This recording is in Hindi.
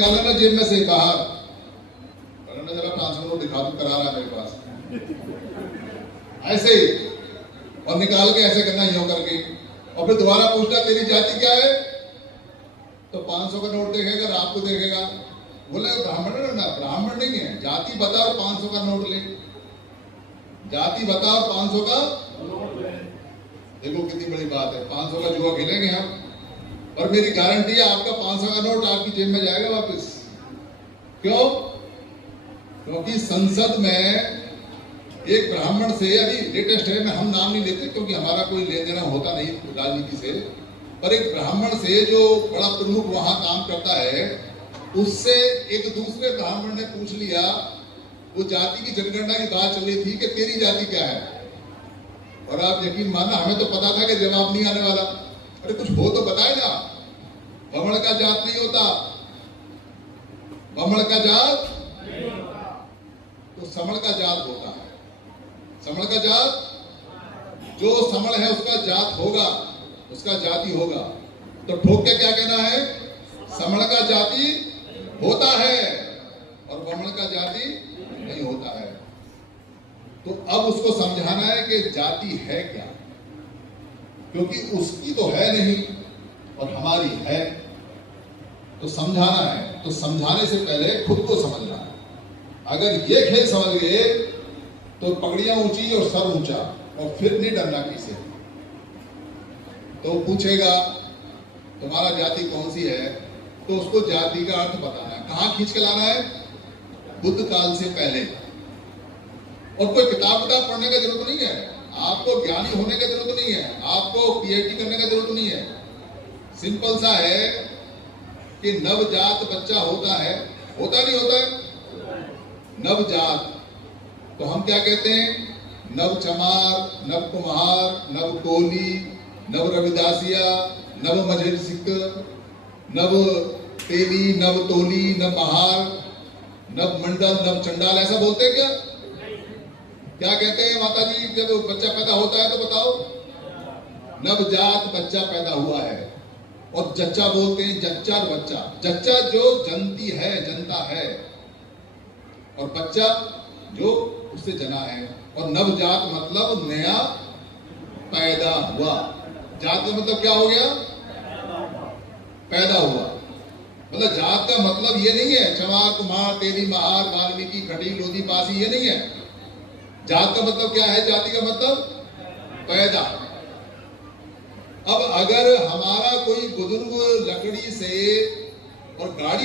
निकाला ना जेब में से बाहर, जरा 500 नोट दिखा दो, करा रहा है मेरे पास, ऐसे ही, और निकाल के ऐसे करना यूं करके, और फिर दोबारा पूछना तेरी जाति क्या है, तो 500 का नोट देखेगा, रात को देखेगा, बोले ब्राह्मण है ना, ब्राह्मण नहीं है, जाति बताओ 500 का नोट ले, जाति बताओ 500 का। देखो कितनी बड़ी बात है, 500 का जुआ खेलेंगे हम, पर मेरी गारंटी है आपका 500 का नोट आपकी जेब में जाएगा वापस। क्यों? क्योंकि संसद में एक ब्राह्मण से, अभी लेटेस्ट है, में हम नाम नहीं लेते क्योंकि हमारा कोई लेन देना होता नहीं राजनीति से, पर एक ब्राह्मण से जो बड़ा प्रमुख वहां काम करता है, उससे एक दूसरे ब्राह्मण ने पूछ लिया, वो जाति की जनगणना की बात चल रही थी कि तेरी जाति क्या है, और आप यकीन मानना हमें तो पता था कि जवाब नहीं आने वाला। अरे कुछ हो तो बताए ना, बमण का जात नहीं होता, बमण का जात तो समण का जात होता है, समण का जात, जो समण है उसका जात होगा, उसका जाति होगा। तो ठोक के क्या कहना है, समण का जाति होता है और बमण का जाति नहीं होता है। तो अब उसको समझाना है कि जाति है क्या, क्योंकि उसकी तो है नहीं और हमारी है, तो समझाना है। तो समझाने से पहले खुद को समझना है। अगर ये खेल समझ गए तो पगड़ियां ऊंची और सर ऊंचा, और फिर नहीं डरना किसी। तो पूछेगा तुम्हारा जाति कौन सी है, तो उसको जाति का अर्थ बताना है। कहां खींच के लाना है, बुद्ध काल से पहले। और कोई किताब पढ़ने की जरूरत नहीं है, आपको ज्ञानी होने की जरूरत नहीं है, आपको पीएचडी करने की जरूरत नहीं है। सिंपल सा है कि नवजात बच्चा होता है, होता नहीं होता है नवजात, तो हम क्या कहते हैं, नव चमार, नव कुम्हार, नव कोली, नव रविदासिया, नव मजहर सिख, नव तेली, नव तोली, नव महार, नव मंडल, नव चंडाल, ऐसा बोलते हैं क्या? क्या कहते हैं माता जी जब बच्चा पैदा होता है तो बताओ? नवजात बच्चा पैदा हुआ है। और जच्चा बोलते हैं, जच्चा और बच्चा। जच्चा जो जनती है, जनता है, और बच्चा जो उससे जना है। और नवजात मतलब नया पैदा हुआ। जात का मतलब क्या हो गया, पैदा हुआ। मतलब जात का मतलब ये नहीं है चमार, कुम्हार, तेली, महार, वाल्मीकि, खटी, लोधी, पासी, ये नहीं है। जात का मतलब क्या है, जाति का मतलब पैदा। अब अगर हमारा कोई बुजुर्ग लकड़ी से और गाड़ी